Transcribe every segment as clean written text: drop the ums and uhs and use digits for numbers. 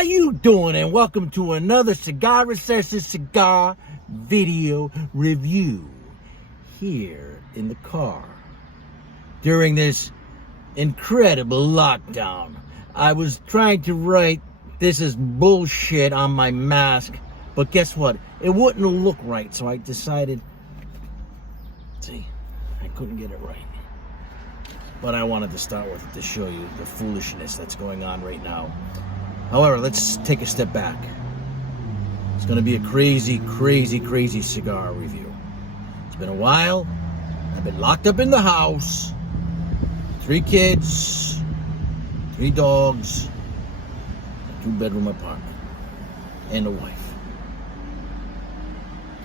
How you doing? And welcome to another Cigar Recession cigar video review here in the car during this incredible lockdown. I was trying to write "this is bullshit" on my mask, but guess what? It wouldn't look right, so I decided, see, I couldn't get it right. But I wanted to start with it to show you the foolishness that's going on right now. However, let's take a step back. It's going to be a crazy, crazy, crazy cigar review. It's been a while. I've been locked up in the house. 3 kids, 3 dogs, a 2-bedroom apartment, and a wife.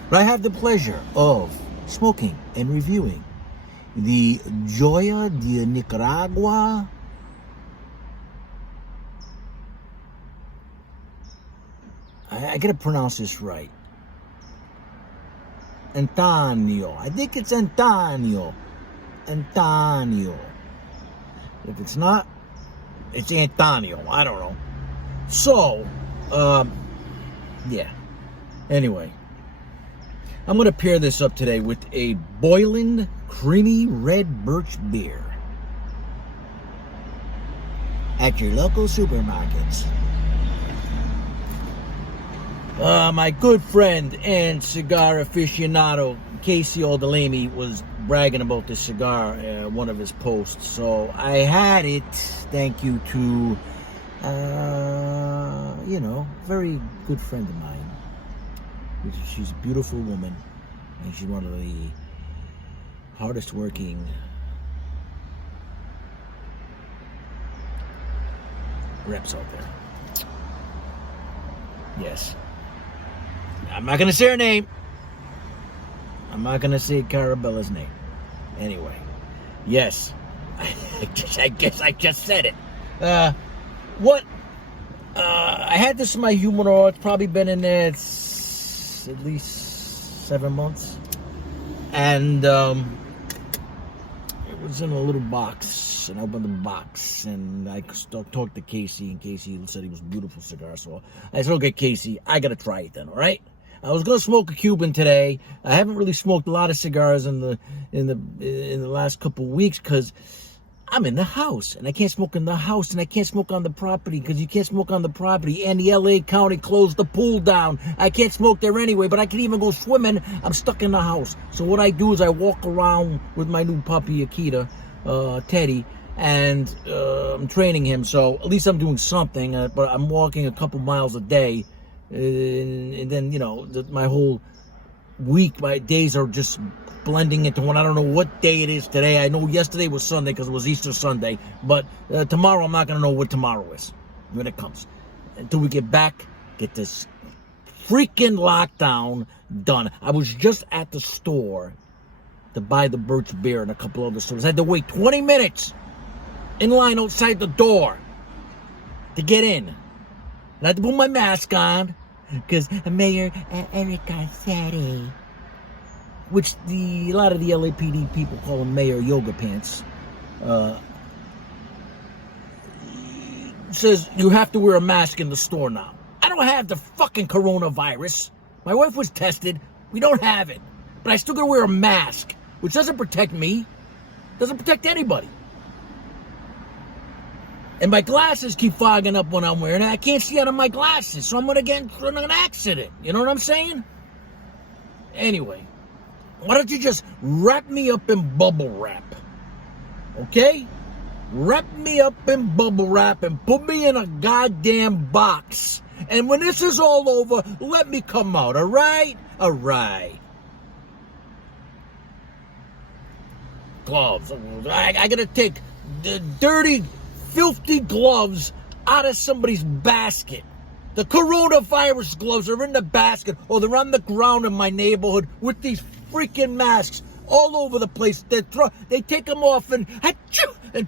But I have the pleasure of smoking and reviewing the Joya de Nicaragua I gotta pronounce this right. Antańo. I think it's Antańo. Antańo. If it's not, it's Antańo. I don't know. So, yeah. Anyway, I'm gonna pair this up today with a boiling, creamy red birch beer at your local supermarkets. My good friend and cigar aficionado Casey Aldalami was bragging about this cigar in one of his posts, so I had it. Thank you to very good friend of mine. She's a beautiful woman, and she's one of the hardest working reps out there. Yes. I'm not going to say her name. I'm not going to say Carabella's name. Anyway. Yes. I guess I just said it. I had this in my humidor. It's probably been in there at least 7 months. And it was in a little box. And I opened the box. And I talked to Casey. And Casey said it was a beautiful cigar. So I said, okay, Casey, I got to try it then, all right? I was gonna smoke a Cuban today. I haven't really smoked a lot of cigars in the last couple weeks because I'm in the house and I can't smoke in the house and I can't smoke on the property because you can't smoke on the property and the LA County closed the pool down. I can't smoke there anyway, but I can even go swimming. I'm stuck in the house. So what I do is I walk around with my new puppy Akita, Teddy, and I'm training him. So at least I'm doing something. But I'm walking a couple miles a day. And then, my whole week, my days are just blending into one. I don't know what day it is today. I know yesterday was Sunday because it was Easter Sunday. But tomorrow, I'm not going to know what tomorrow is when it comes. Until we get back, get this freaking lockdown done. I was just at the store to buy the birch beer and a couple other stores. I had to wait 20 minutes in line outside the door to get in. And I had to put my mask on because Mayor Eric Garcetti, which a lot of the LAPD people call him Mayor Yoga Pants, says you have to wear a mask in the store now. I don't have the fucking coronavirus. My wife was tested. We don't have it. But I still gotta wear a mask, which doesn't protect me. Doesn't protect anybody. And my glasses keep fogging up when I'm wearing it. I can't see out of my glasses, so I'm going to get into an accident. You know what I'm saying? Anyway, why don't you just wrap me up in bubble wrap? Okay? Wrap me up in bubble wrap and put me in a goddamn box. And when this is all over, let me come out, all right? All right. Gloves. I got to take the dirty, filthy gloves out of somebody's basket. The coronavirus gloves are in the basket, or they're on the ground in my neighborhood with these freaking masks all over the place. They take them off and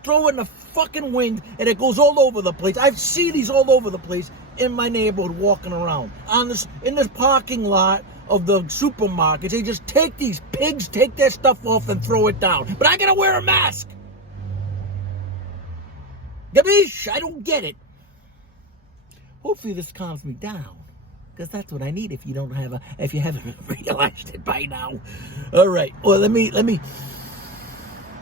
throw in the fucking wind, and it goes all over the place. I've seen these all over the place in my neighborhood walking around in this parking lot of the supermarkets. They just take these pigs, take their stuff off and throw it down. But I gotta wear a mask. Gabish, I don't get it. hopefully this calms me down, because that's what I need. If you haven't realized it by now. All right. Well, let me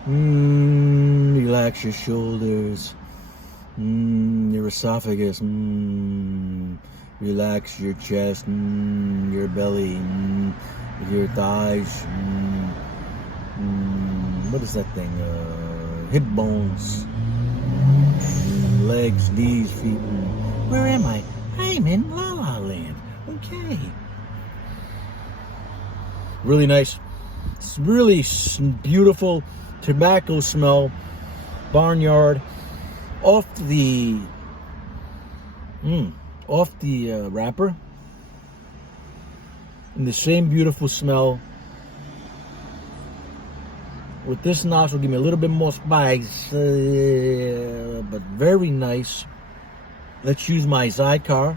relax your shoulders, your esophagus, relax your chest, your belly, your thighs, what is that thing? Hip bones, legs, knees, feet. Where am I? I'm in La La Land. Okay. Really nice. It's really beautiful tobacco smell. Barnyard. Off the wrapper. And the same beautiful smell. With this nostril, give me a little bit more spice, but very nice. Let's use my Cigar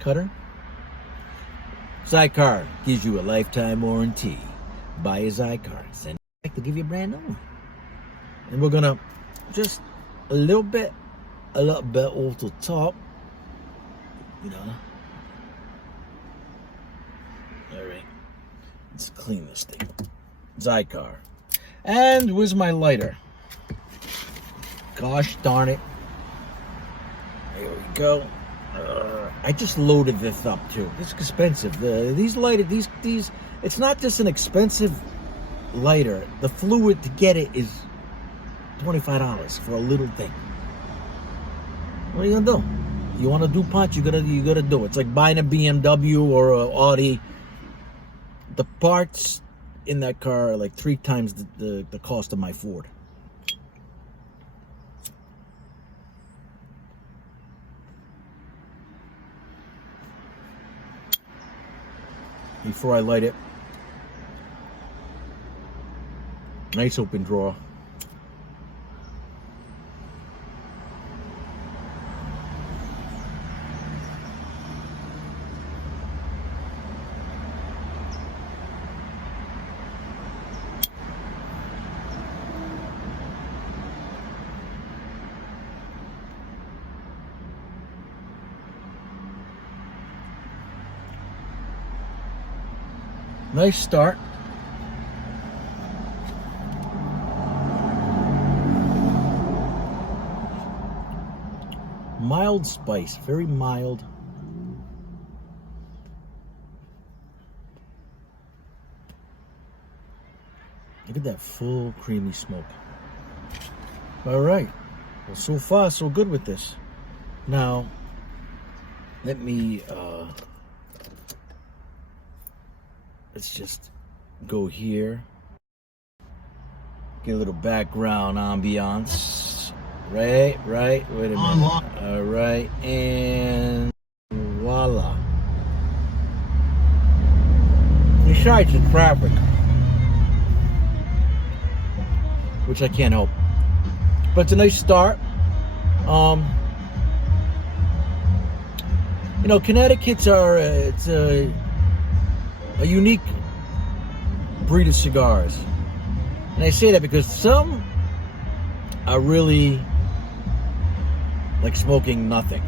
cutter. Cigar gives you a lifetime warranty. Buy a Cigar, send it back to give you a brand new one. And we're gonna just a little bit off the top. You know. All right. Let's clean this thing. Cigar. And where's my lighter? Gosh darn it. There we go. I just loaded this up too. It's expensive. These, it's not just an expensive lighter. The fluid to get it is $25 for a little thing. What are you gonna do? You want to do punch? You gotta do it. It's like buying a BMW or a Audi. The parts in that car are like 3 times the cost of my Ford. Before I light it, nice open drawer. Nice start. Mild spice, very mild. Look at that full creamy smoke. All right. Well, so far so good with this. Now, let me let's just go here, get a little background ambiance. Right, wait a minute. All right, and voila. Besides the traffic, which I can't help, but it's a nice start. You know, Connecticut's it's a unique breed of cigars. And I say that because some are really like smoking nothing.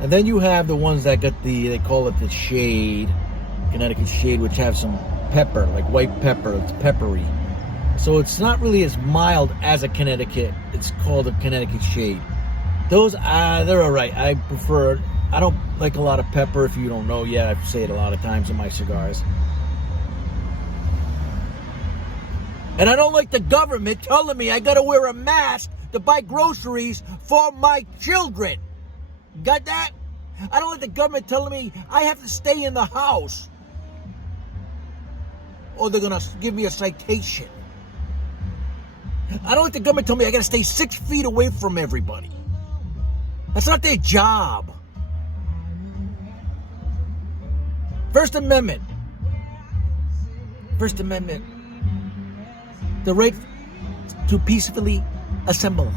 And then you have the ones that got they call it the shade, Connecticut shade, which have some pepper, like white pepper. It's peppery. So it's not really as mild as a Connecticut. It's called a Connecticut shade. Those, they're all right. I prefer, I don't like a lot of pepper, if you don't know yet. I say it a lot of times in my cigars. And I don't like the government telling me I gotta wear a mask to buy groceries for my children. Got that? I don't like the government telling me I have to stay in the house, or they're gonna give me a citation. I don't like the government telling me I gotta stay 6 feet away from everybody. That's not their job. First Amendment. First Amendment. The right to peacefully assemble.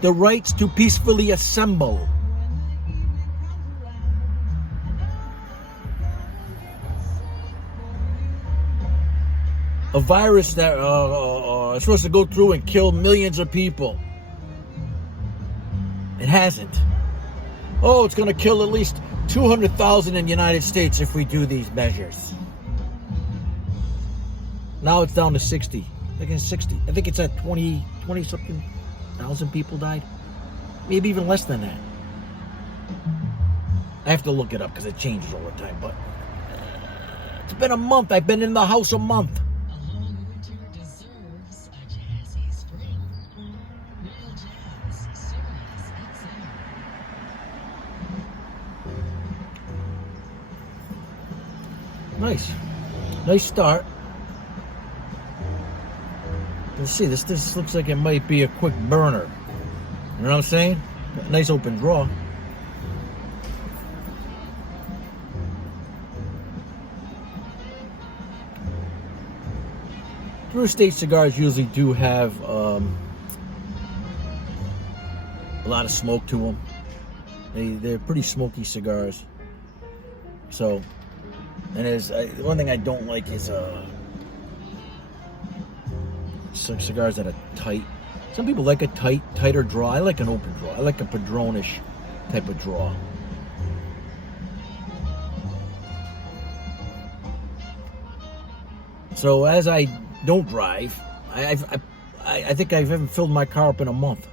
The rights to peacefully assemble. A virus that is supposed to go through and kill millions of people. It hasn't. Oh, it's going to kill at least 200,000 in the United States if we do these measures. Now it's down to 60. I think it's 60. I think it's at 20-something thousand people died. Maybe even less than that. I have to look it up because it changes all the time. But it's been a month. I've been in the house a month. A long winter deserves a jazzy spring. Real jazz service XM. Nice start. Let's see, this looks like it might be a quick burner. You know what I'm saying? Nice open draw. Blue State cigars usually do have a lot of smoke to them. They're pretty smoky cigars. So, and there's one thing I don't like is some cigars that are tight. Some people like a tighter draw. I like an open draw. I like a Padronish type of draw. So as I don't drive, I think I haven't filled my car up in a month.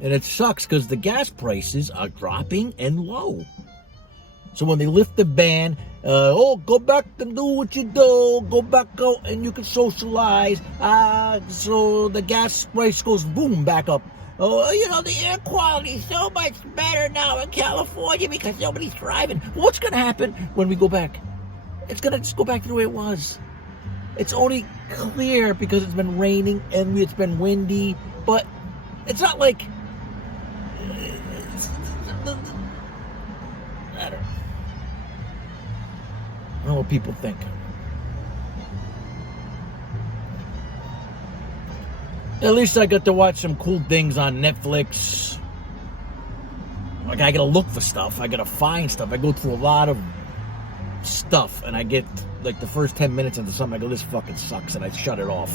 And it sucks because the gas prices are dropping and low. So when they lift the ban, go back and do what you do, go back out and you can socialize. So the gas price goes boom back up. Oh, the air quality is so much better now in California because nobody's driving. What's going to happen when we go back? It's going to just go back to the way it was. It's only clear because it's been raining and it's been windy, but it's not like... I don't know what people think. At least I got to watch some cool things on Netflix. Like, I gotta look for stuff. I gotta find stuff. I go through a lot of stuff, and I get, like, the first 10 minutes into something, I go, this fucking sucks, and I shut it off.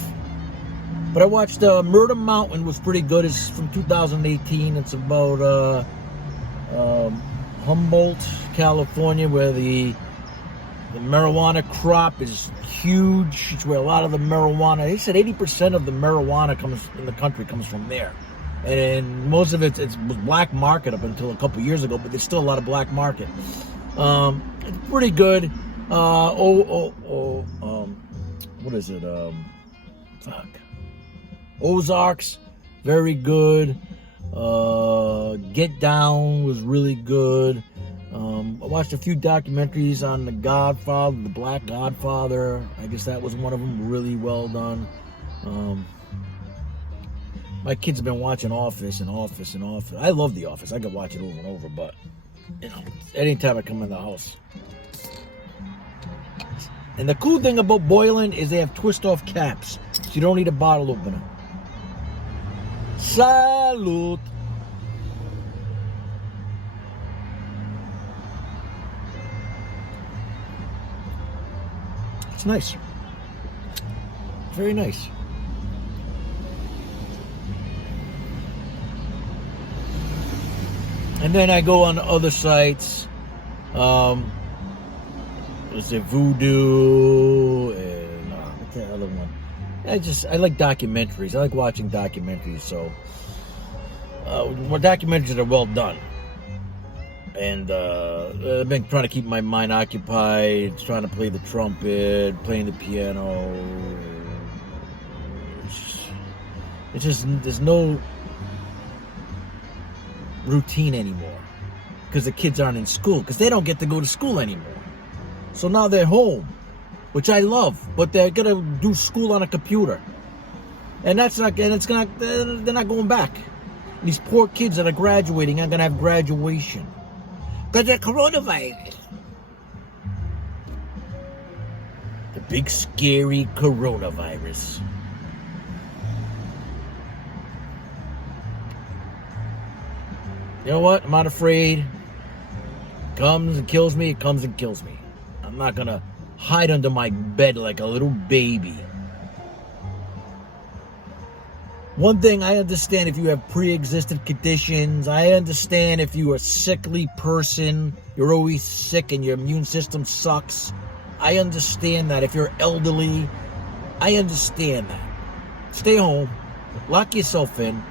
But I watched Murder Mountain, was pretty good. It's from 2018. It's about Humboldt, California, where the marijuana crop is huge. It's where a lot of the marijuana, they said 80% of the marijuana comes in the country comes from there. And most of it, it's black market up until a couple years ago, but there's still a lot of black market. It's pretty good. What is it? Ozarks, very good. Get Down was really good. I watched a few documentaries on The Godfather, The Black Godfather. I guess that was one of them, really well done. My kids have been watching Office. I love The Office. I could watch it over and over, but anytime I come in the house. And the cool thing about boiling is they have twist-off caps, so you don't need a bottle opener. Salute! It's nice. Very nice. And then I go on other sites. There's a Voodoo and what's that other one? I like documentaries. I like watching documentaries. So documentaries that are well done. And I've been trying to keep my mind occupied, trying to play the trumpet, playing the piano. It's just there's no routine anymore because the kids aren't in school, because they don't get to go to school anymore. So now they're home, which I love, but they're gonna do school on a computer, and they're not going back. These poor kids that are graduating aren't gonna have graduation because of coronavirus. The big scary coronavirus. You know what? I'm not afraid. Comes and kills me, it comes and kills me. I'm not gonna hide under my bed like a little baby. One thing, I understand if you have pre-existing conditions. I understand if you're a sickly person, you're always sick and your immune system sucks. I understand that. If you're elderly, I understand that. Stay home, lock yourself in,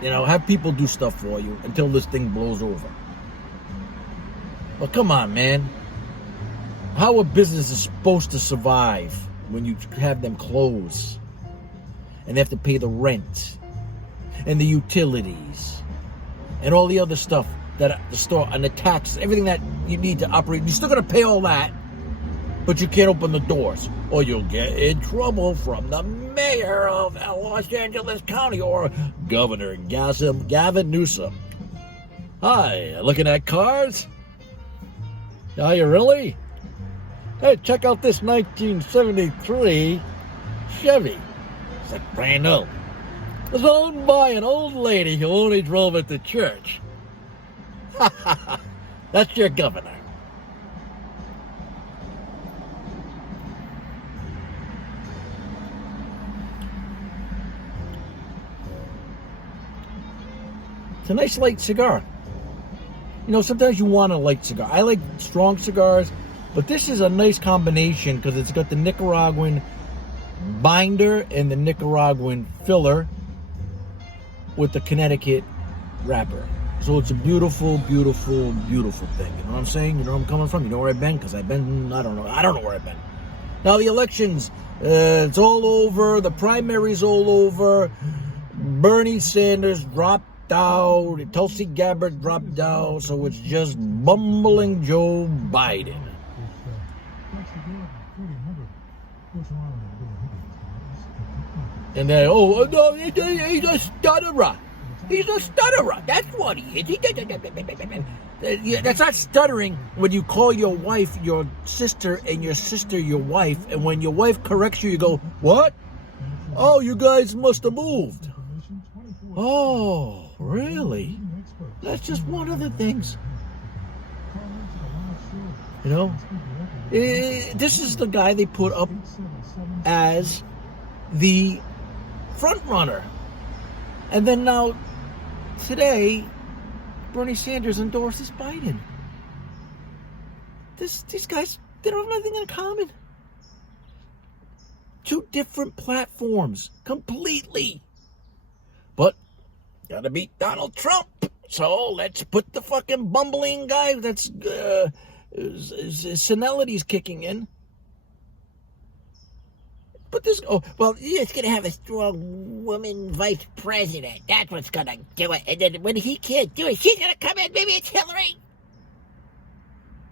have people do stuff for you until this thing blows over. But come on, man. How a business is supposed to survive when you have them close and they have to pay the rent and the utilities and all the other stuff that the store and the taxes, everything that you need to operate. You're still going to pay all that, but you can't open the doors or you'll get in trouble from the mayor of Los Angeles County or Governor Gavin Newsom. Hi, looking at cars? Are you really? Hey, check out this 1973 Chevy. It's like brand new. It's owned by an old lady who only drove it to church. That's your governor. It's a nice light cigar. Sometimes you want a light cigar. I like strong cigars, but this is a nice combination because it's got the Nicaraguan binder and the Nicaraguan filler with the Connecticut wrapper. So it's a beautiful, beautiful, beautiful thing. You know what I'm saying? You know where I'm coming from? You know where I've been? Because I've been, I don't know where I've been. Now the elections, it's all over. The primary's all over. Bernie Sanders dropped out. Tulsi Gabbard dropped out. So it's just bumbling Joe Biden. And then, no, he's a stutterer. He's a stutterer. That's what he is. That's not stuttering when you call your wife your sister and your sister your wife. And when your wife corrects you, you go, what? Oh, you guys must have moved. Oh, really? That's just one of the things. This is the guy they put up as the front runner. And then now, today, Bernie Sanders endorses Biden. These guys, they don't have nothing in common. Two different platforms, completely. But, gotta beat Donald Trump. So, let's put the fucking bumbling guy that's, his senility's kicking in. But it's going to have a strong woman vice president. That's what's going to do it. And then when he can't do it, she's going to come in. Maybe it's Hillary.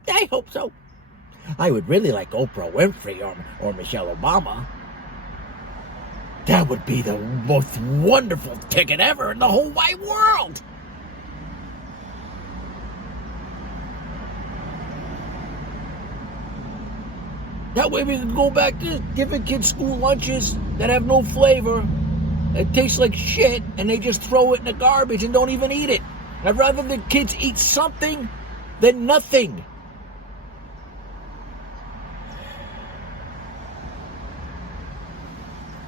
I hope so. I would really like Oprah Winfrey or Michelle Obama. That would be the most wonderful ticket ever in the whole wide world. That way we can go back to giving kids school lunches that have no flavor, that taste like shit, and they just throw it in the garbage and don't even eat it. I'd rather the kids eat something than nothing.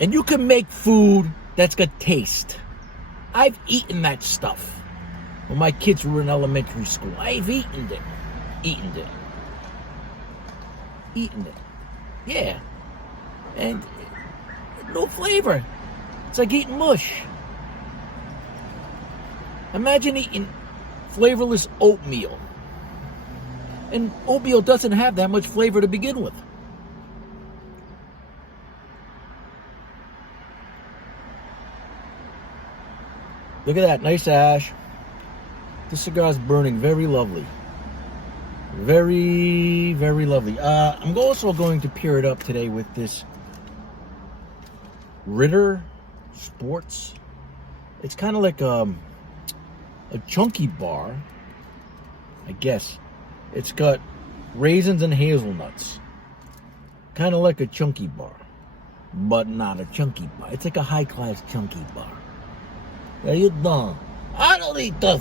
And you can make food that's got taste. I've eaten that stuff when my kids were in elementary school. I've eaten it. Yeah. And no flavor. It's like eating mush. Imagine eating flavorless oatmeal. And oatmeal doesn't have that much flavor to begin with. Look at that, nice ash. This cigar's burning very lovely. Very, very lovely. I'm also going to pair it up today with this Ritter Sports. It's kind of like a chunky bar, I guess. It's got raisins and hazelnuts. Kind of like a chunky bar, but not a chunky bar. It's like a high-class chunky bar. There you go. I don't eat the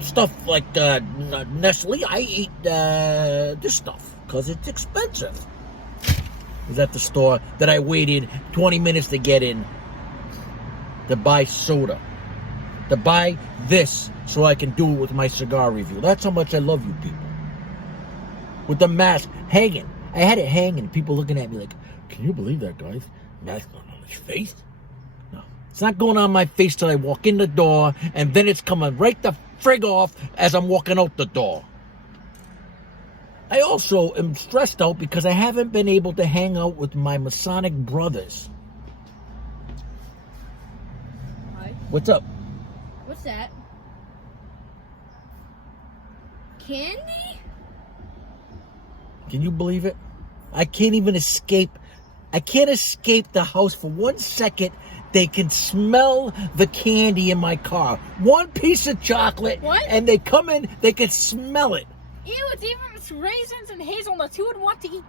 stuff like Nestle. I eat this stuff because it's expensive. It was at the store that I waited 20 minutes to get in to buy soda, to buy this so I can do it with my cigar review. That's how much I love you people. With the mask hanging. I had it hanging. People looking at me like, can you believe that guy's mask on his face? No. It's not going on my face till I walk in the door, and then it's coming right the frig off as I'm walking out the door. I also am stressed out because I haven't been able to hang out with my Masonic brothers. Hi. What's up? What's that? Candy? Can you believe it? I can't even escape. I can't escape the house for 1 second. They can smell the candy in my car. One piece of chocolate, What? and they come in, they can smell it. Ew, it's raisins and hazelnuts. Who would want to eat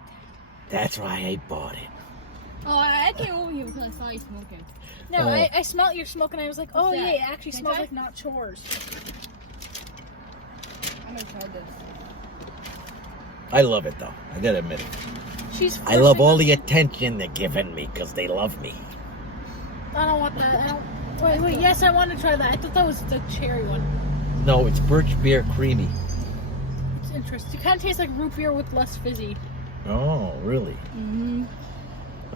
that? That's why I bought it. Oh, I came over here because I saw you smoking. No, Oh. I smelled your smoke and I was like, oh What's yeah, that? it actually Can I smells try? like not chores. I'm gonna try this. I love it, though. I gotta admit it. She's I love forcing all us- the attention they're giving me because they love me. I don't want that. I don't. Wait, yes, I want to try that. I thought that was the cherry one. No, it's birch beer creamy. It's interesting. It kind of tastes like root beer with less fizzy. Oh, really? Mm-hmm.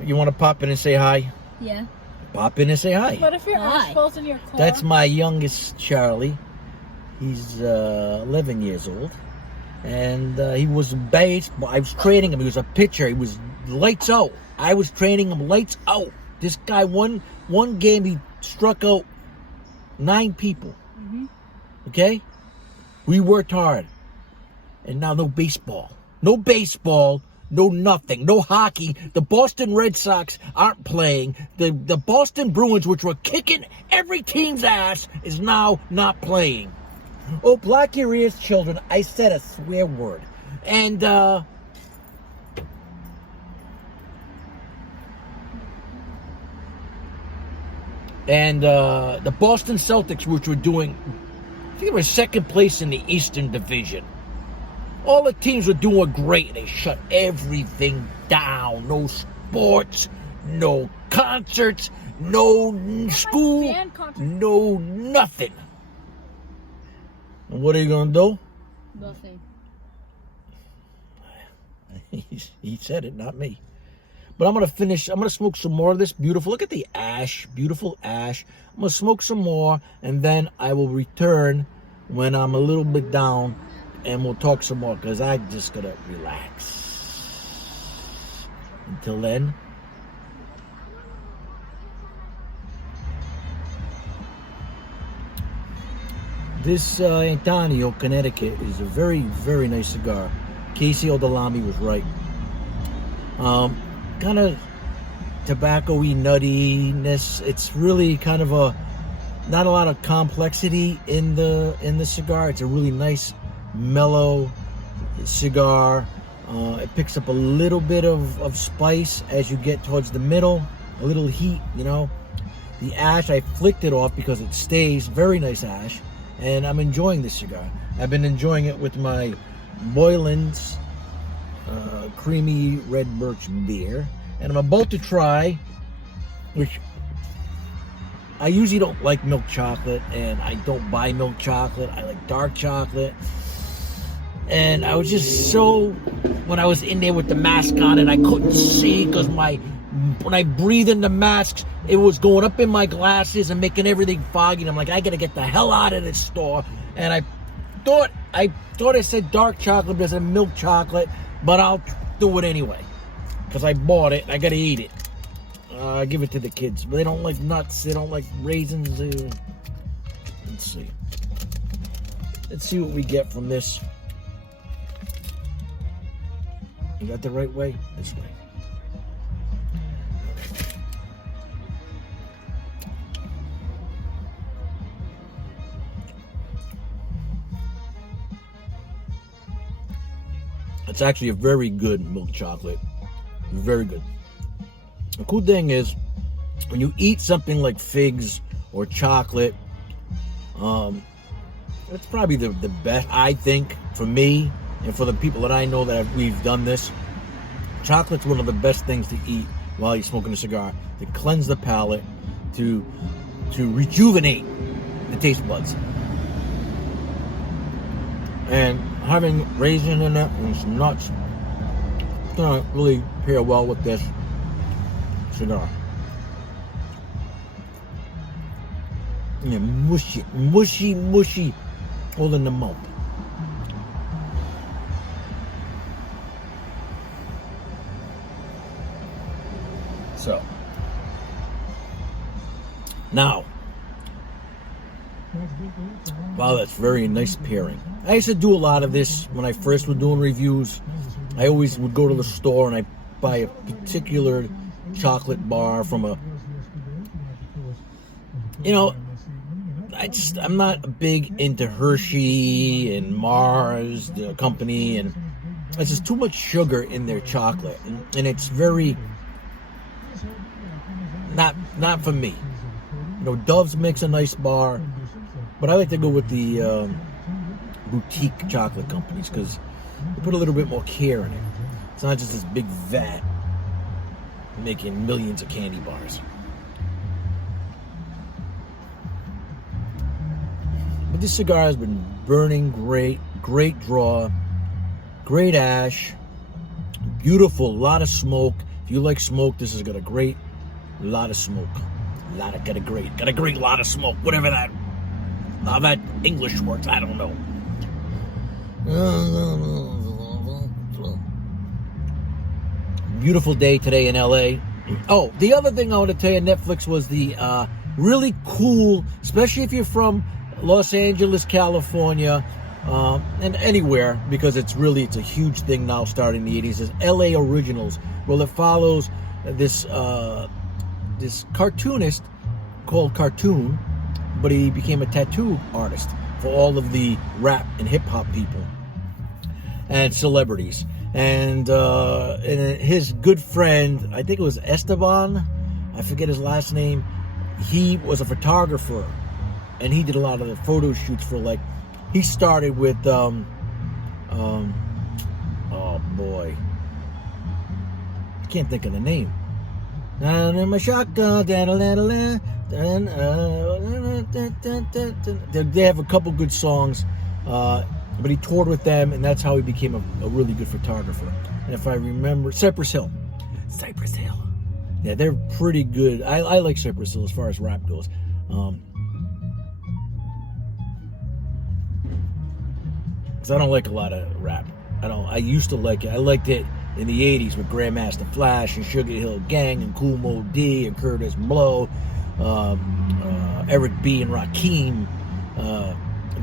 You want to pop in and say hi? Yeah. Pop in and say hi. But if your Hi. ash falls in your car, That's my youngest Charlie. He's 11 years old. And he was baseball. I was training him. He was a pitcher. He was lights out. I was training him lights out. This guy, one game, he struck out 9 people. Mhm. Okay? We worked hard. And now no baseball. No baseball. No nothing. No hockey. The Boston Red Sox aren't playing. The Boston Bruins, which were kicking every team's ass, is now not playing. Oh, block your ears, children. I said a swear word. And, the Boston Celtics, which were doing, I think it was second place in the Eastern Division. All the teams were doing great. They shut everything down. No sports, no concerts, no school, band concert. no nothing. And what are you going to do? Nothing. He said it, not me. But I'm going to finish. I'm going to smoke some more of this beautiful. Look at the ash. Beautiful ash. I'm going to smoke some more. And then I will return when I'm a little bit down. And we'll talk some more. Because I just got to relax. Until then. This Antańo, Connecticut, is a very, very nice cigar. Casey Odalami was right. Kind of tobacco-y nuttiness. It's really kind of a not a lot of complexity in the cigar. It's a really nice, mellow cigar. It picks up a little bit of spice as you get towards the middle. A little heat, you know. The ash, I flicked it off because it stays. Very nice ash. And I'm enjoying this cigar. I've been enjoying it with my Boylan's creamy red birch beer. And I'm about to try, which I usually don't like milk chocolate, and I don't buy milk chocolate. I like dark chocolate. And I was just so, when I was in there with the mask on and I couldn't see because when I breathed in the masks, it was going up in my glasses and making everything foggy. And I'm like, I gotta get the hell out of this store. And I thought I said dark chocolate, but I said milk chocolate, but I'll do it anyway. Because I bought it and I gotta eat it. I give it to the kids. But they don't like nuts, they don't like raisins. Let's see. Let's see what we get from this. You got the right way? This way. It's actually a very good milk chocolate. Very good. The cool thing is, when you eat something like figs or chocolate, it's probably the best, I think, for me and for the people that I know that we've done this. Chocolate's one of the best things to eat while you're smoking a cigar, to cleanse the palate, to to rejuvenate the taste buds. And having raisin in it and some nuts, it's gonna really pair well with this cigar. Yeah, mushy, all in the mouth. So, now, wow, that's very nice pairing. I used to do a lot of this when I first was doing reviews. I always would go to the store and I buy a particular chocolate bar from a, you know, I'm not big into Hershey and Mars, the company, and it's just too much sugar in their chocolate, and it's very not for me. You know, Dove's makes a nice bar, but I like to go with the boutique chocolate companies because they put a little bit more care in it. It's not just this big vat making millions of candy bars. But this cigar has been burning great draw, great ash, beautiful, lot of smoke. If you like smoke, this has got a great lot of smoke. Got a great lot of smoke. Whatever that, how that English works, I don't know. Beautiful day today in LA. Oh, the other thing I want to tell you, Netflix was the really cool, especially if you're from Los Angeles, California, and anywhere, because it's a huge thing now starting in the 80s, is LA Originals. Well, it follows this cartoonist called Cartoon, but he became a tattoo artist for all of the rap and hip-hop people and celebrities. And his good friend, I think it was Esteban, I forget his last name, he was a photographer, and he did a lot of the photo shoots for, he started with, oh boy, I can't think of the name. My shotgun, they have a couple good songs, but he toured with them, and that's how he became a really good photographer. And if I remember, Cypress Hill. Yeah, they're pretty good. I like Cypress Hill as far as rap goes. Because I don't like a lot of rap. I used to like it. I liked it in the 80s with Grandmaster Flash and Sugar Hill Gang and Kool Moe Dee and Curtis Blow, Eric B. and Rakim.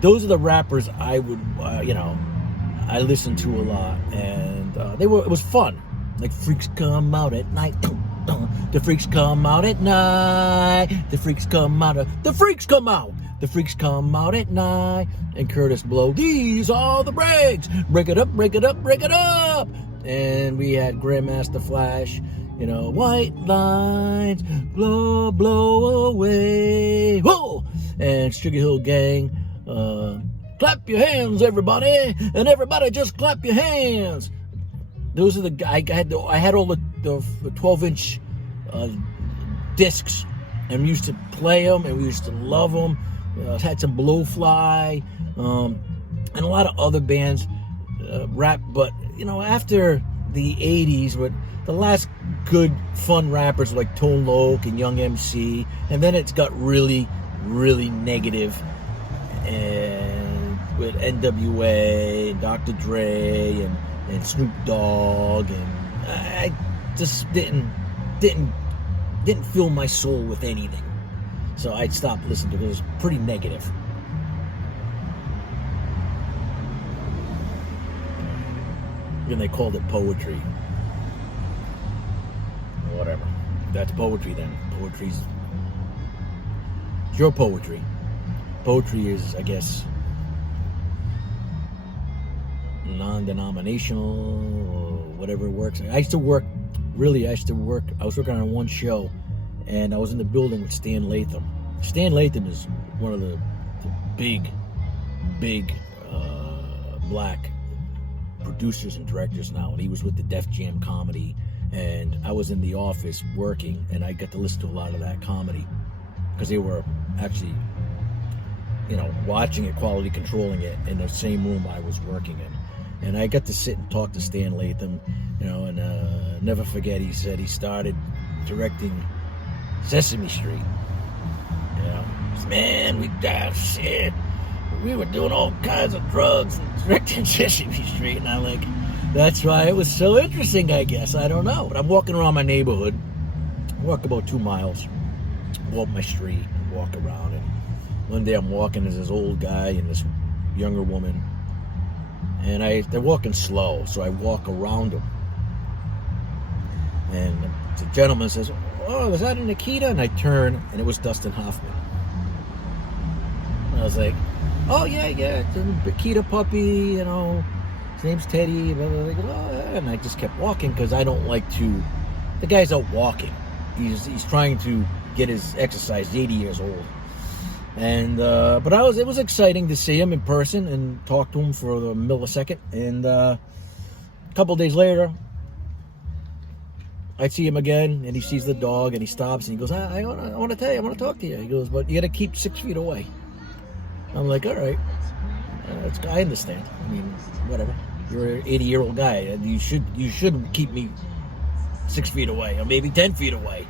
Those are the rappers I would, I listened to a lot, and it was fun. Like Freaks Come Out at Night. The freaks come out at night. The freaks come out. The freaks come out. The freaks come out at night. And Curtis Blow. These are the breaks. Break it up, break it up, break it up. And we had Grandmaster Flash. White lines blow away. Whoa! And Sugar Hill Gang. Clap your hands, everybody, and everybody just clap your hands. Those are the guys. I had all the 12-inch discs, and we used to play them, and we used to love them. Had some Blowfly, and a lot of other bands rap. But after the '80s, with the last good fun rappers like Tone Loc and Young MC, and then it's got really, really negative. And with NWA and Dr. Dre and Snoop Dogg, and I just didn't fill my soul with anything, so I'd stop listening to it. It was pretty negative. And they called it poetry. Whatever. That's poetry then. Poetry's your poetry. Poetry is, I guess, non-denominational or whatever works. I used to work. I was working on one show, and I was in the building with Stan Latham. Stan Latham is one of the big black producers and directors now, and he was with the Def Jam comedy, and I was in the office working, and I got to listen to a lot of that comedy. because they were actually, watching it, quality controlling it in the same room I was working in. And I got to sit and talk to Stan Latham, and never forget, he said he started directing Sesame Street. Man, we were doing all kinds of drugs and directing Sesame Street. And I'm like, that's why it was so interesting, I guess. I don't know. But I'm walking around my neighborhood. I walk about 2 miles, walk my street, and walk around. And one day I'm walking, there's this old guy and this younger woman. And they're walking slow, so I walk around them. And the gentleman says, "Oh, is that a Nikita?" And I turn, and it was Dustin Hoffman. And I was like, "Oh, yeah, it's a Nikita puppy, his name's Teddy." Blah, blah, blah. They go, "Oh, yeah." And I just kept walking because I don't like to. The guy's out walking. He's trying to get his exercise. He's 80 years old. And but it was exciting to see him in person and talk to him for a millisecond. And a couple days later, I see him again, and he sees the dog, and he stops, and he goes, I want to tell you, I want to talk to you. He goes, but you got to keep 6 feet away. I'm like, all right, I understand. I mean, whatever. You're an 80-year-old guy, and you should keep me 6 feet away, or maybe 10 feet away.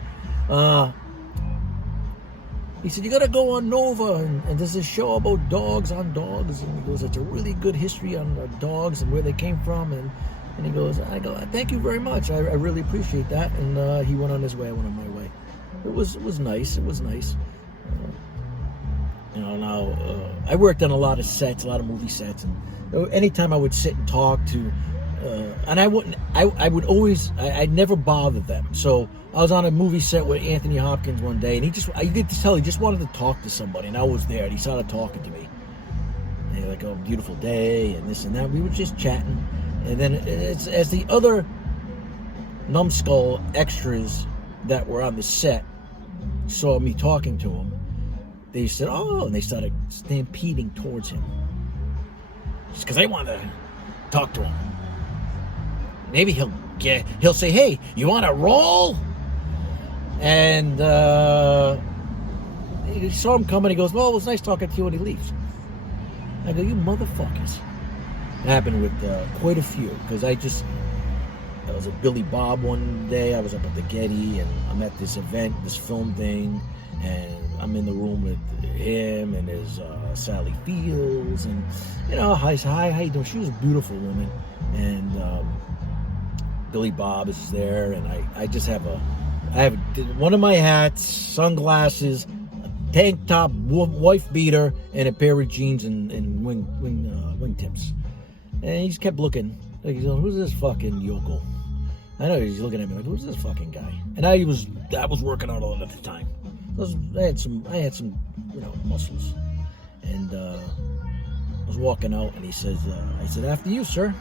He said, you got to go on Nova, and there's this show about dogs on dogs. And he goes, it's a really good history on dogs and where they came from. And he goes, I go, thank you very much. I really appreciate that. And he went on his way. I went on my way. It was nice. It was nice. I worked on a lot of sets, a lot of movie sets. And anytime I would sit and talk to, and I'd never bother them. So I was on a movie set with Anthony Hopkins one day, and you get to tell he just wanted to talk to somebody, and I was there, and he started talking to me. And he like, oh, beautiful day, and this and that. We were just chatting, and then as the other numbskull extras that were on the set saw me talking to him, they said, oh, and they started stampeding towards him. Just because they wanted to talk to him. Maybe he'll say, hey, you want to roll? And he saw him coming. He goes, well, it was nice talking to you, and he leaves. I go, you motherfuckers. It happened with quite a few, because I was at Billy Bob one day. I was up at the Getty, and I'm at this event, this film thing, and I'm in the room with him, and there's Sally Fields, and, hi, how you doing? She was a beautiful woman, and Billy Bob is there, and I have one of my hats, sunglasses, a tank top, wife beater, and a pair of jeans and wing tips. And he just kept looking. Like, he's going, who's this fucking yokel? I know he's looking at me like, who's this fucking guy? And I was working out all at the time. I had some muscles. And I was walking out, and he says, I said, after you, sir.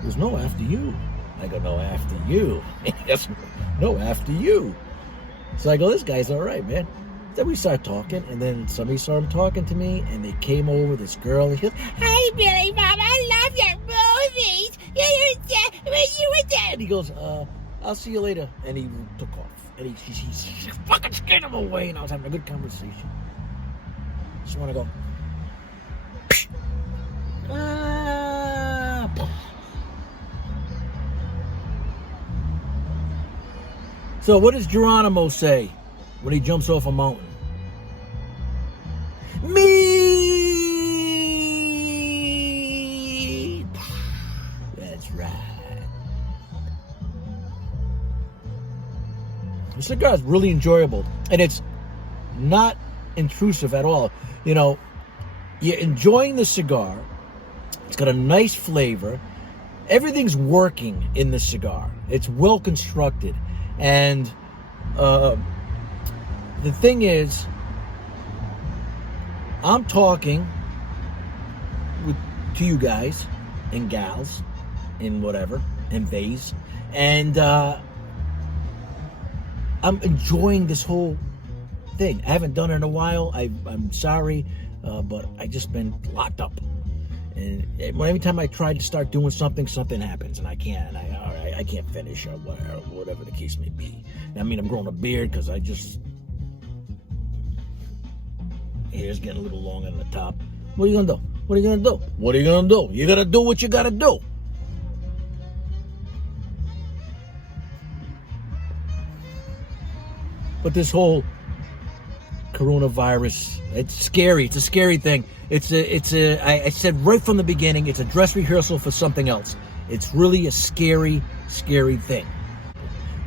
He goes, no, after you. I go, no, after you. Yes, no, after you. So I go, this guy's all right, man. Then we start talking, and then somebody saw him talking to me, and they came over, this girl, and he goes, hey, Billy Bob, I love your movies. You were there. And he goes, I'll see you later. And he took off. And she fucking scared him away, and I was having a good conversation. Just want to go, So what does Geronimo say when he jumps off a mountain? Me. That's right. The cigar is really enjoyable, and it's not intrusive at all. You're enjoying the cigar. It's got a nice flavor. Everything's working in the cigar. It's well constructed. And the thing is, I'm talking to you guys and gals and whatever, and theys, and I'm enjoying this whole thing. I haven't done it in a while. I'm sorry, but I just been locked up. And every time I try to start doing something happens, and I can't. I can't finish, or whatever the case may be. I mean, I'm growing a beard because Hair's getting a little long on the top. What are you gonna do? What are you gonna do? What are you gonna do? You gotta do what you gotta do. But this whole coronavirus, it's scary. It's a scary thing. I said right from the beginning, it's a dress rehearsal for something else. It's really a scary, scary thing.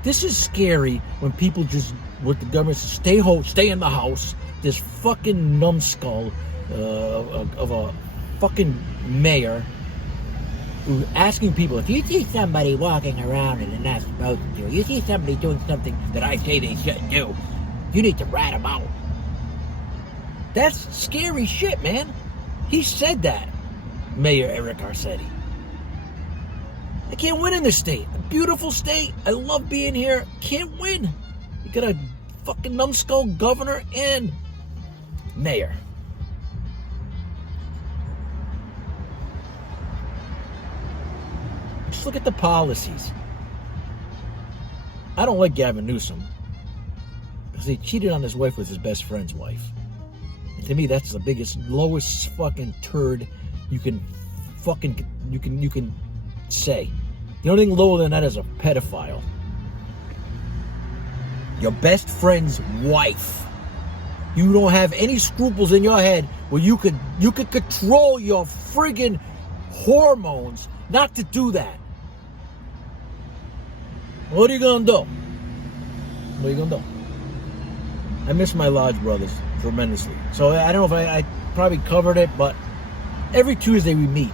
This is scary when people just, with the government, stay in the house. This fucking numbskull of a fucking mayor who's asking people, if you see somebody walking around and they're not supposed to, you see somebody doing something that I say they shouldn't do, you need to rat them out. That's scary shit, man. He said that, Mayor Eric Garcetti. I can't win in this state. A beautiful state. I love being here. Can't win. You got a fucking numbskull governor and mayor. Just look at the policies. I don't like Gavin Newsom because he cheated on his wife with his best friend's wife. And to me, that's the biggest, lowest fucking turd you can say. The only thing lower than that is a pedophile. Your best friend's wife. You don't have any scruples in your head where you could control your friggin' hormones not to do that. What are you gonna do? What are you gonna do? I miss my Lodge brothers tremendously. So I don't know if I probably covered it, but every Tuesday we meet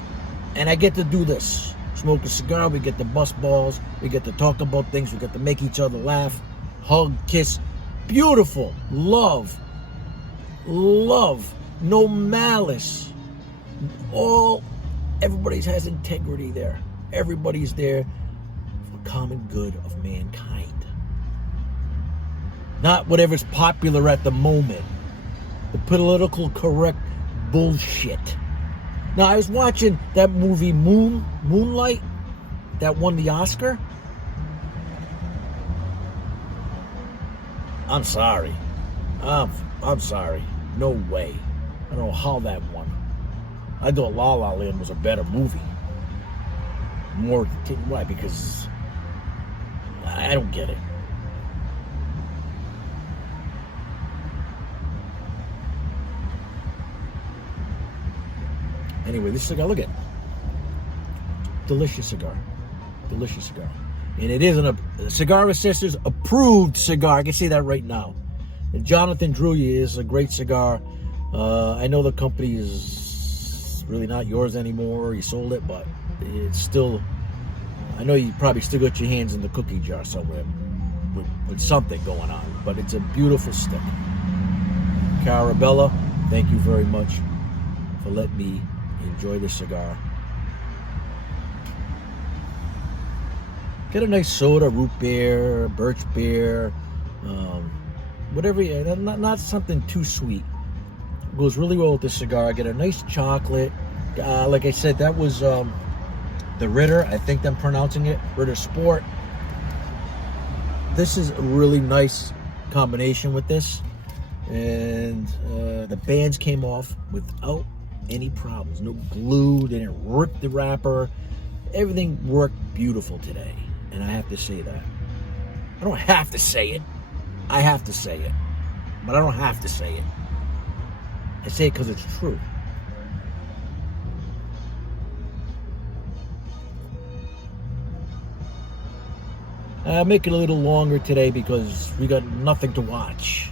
and I get to do this. Smoke a cigar, we get to bust balls, we get to talk about things, we get to make each other laugh, hug, kiss. Beautiful. Love, no malice. Everybody has integrity there. Everybody's there for the common good of mankind. Not whatever's popular at the moment. The political correct bullshit. Now, I was watching that movie Moonlight that won the Oscar. I'm sorry. I'm sorry. No way. I don't know how that won. I thought La La Land was a better movie. Why? Because I don't get it. Anyway, this cigar, look at it. Delicious cigar. Delicious cigar. And it is a Cigar Assessors approved cigar. I can say that right now. And Jonathan Druya is a great cigar. I know the company is really not yours anymore. You sold it, but it's still, I know you probably still got your hands in the cookie jar somewhere with something going on. But it's a beautiful stick. Carabella, thank you very much for letting me enjoy this cigar. Get a nice soda, root beer, birch beer, whatever. Not something too sweet. Goes really well with this cigar. Get a nice chocolate. Like I said, that was the Ritter. I think I'm pronouncing it Ritter Sport. This is a really nice combination with this, and the bands came off without any problems. No glue. They didn't rip the wrapper. Everything worked beautiful today. And I have to say that. I don't have to say it. I have to say it. But I don't have to say it. I say it because it's true. I'll make it a little longer today because we got nothing to watch.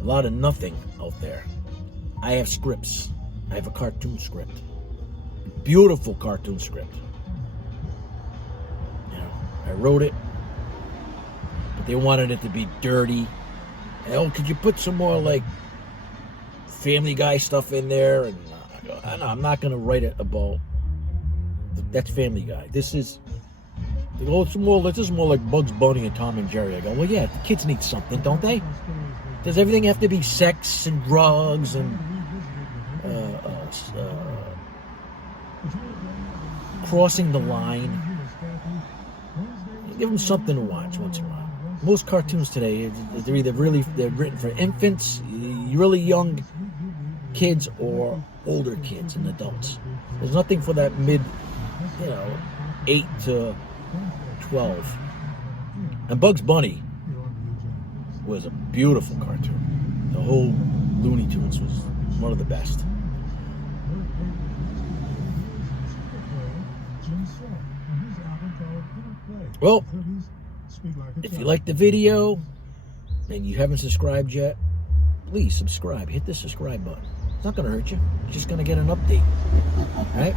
A lot of nothing out there. I have scripts. I have a cartoon script. Beautiful cartoon script. I wrote it, but they wanted it to be dirty. Oh, could you put some more like Family Guy stuff in there? And I know I'm not going to write it about. That's Family Guy. This is. This is more like Bugs Bunny and Tom and Jerry. I go, well, yeah, the kids need something, don't they? Does everything have to be sex and drugs and crossing the line? Give them something to watch once in a while. Most cartoons today, they're written for infants. You really young kids or older kids and adults. There's nothing for that mid, 8 to 12. And Bugs Bunny was a beautiful cartoon. The whole Looney Tunes was one of the best. Well, if you like the video and you haven't subscribed yet, please subscribe. Hit the subscribe button. It's not going to hurt you. You're just going to get an update. Right?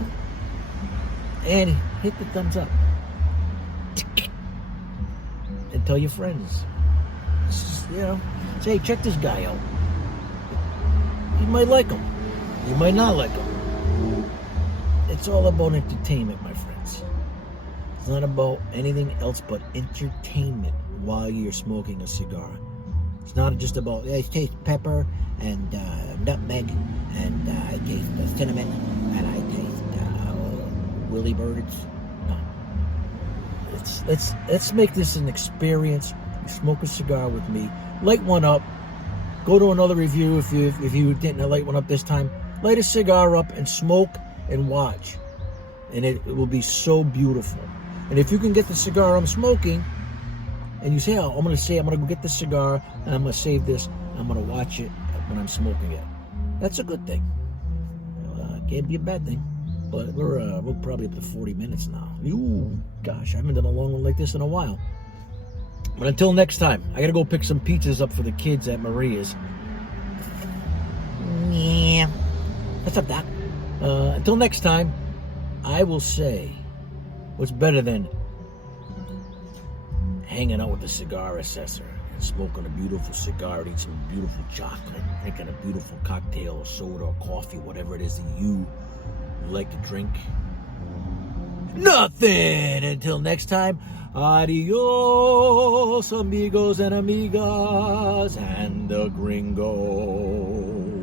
And hit the thumbs up. And tell your friends. Say, check this guy out. You might like him. You might not like him. It's all about entertainment, my friends. It's not about anything else but entertainment while you're smoking a cigar. It's not just about, I taste pepper and nutmeg, and I taste cinnamon, and I taste willy birds. No. Let's make this an experience. You smoke a cigar with me. Light one up. Go to another review if you didn't light one up this time. Light a cigar up and smoke and watch. And it will be so beautiful. And if you can get the cigar I'm smoking, and you say, I'm going to go get this cigar, and I'm going to save this, and I'm going to watch it when I'm smoking it. That's a good thing. Can't be a bad thing. But we're probably up to 40 minutes now. Ooh, gosh, I haven't done a long one like this in a while. But until next time, I got to go pick some pizzas up for the kids at Maria's. Yeah. What's up, Doc? Until next time, I will say, what's better than hanging out with the cigar assessor and smoking a beautiful cigar, eating some beautiful chocolate, drinking a beautiful cocktail or soda or coffee, whatever it is that you like to drink? Nothing! Until next time, adios, amigos and amigas, and the gringo.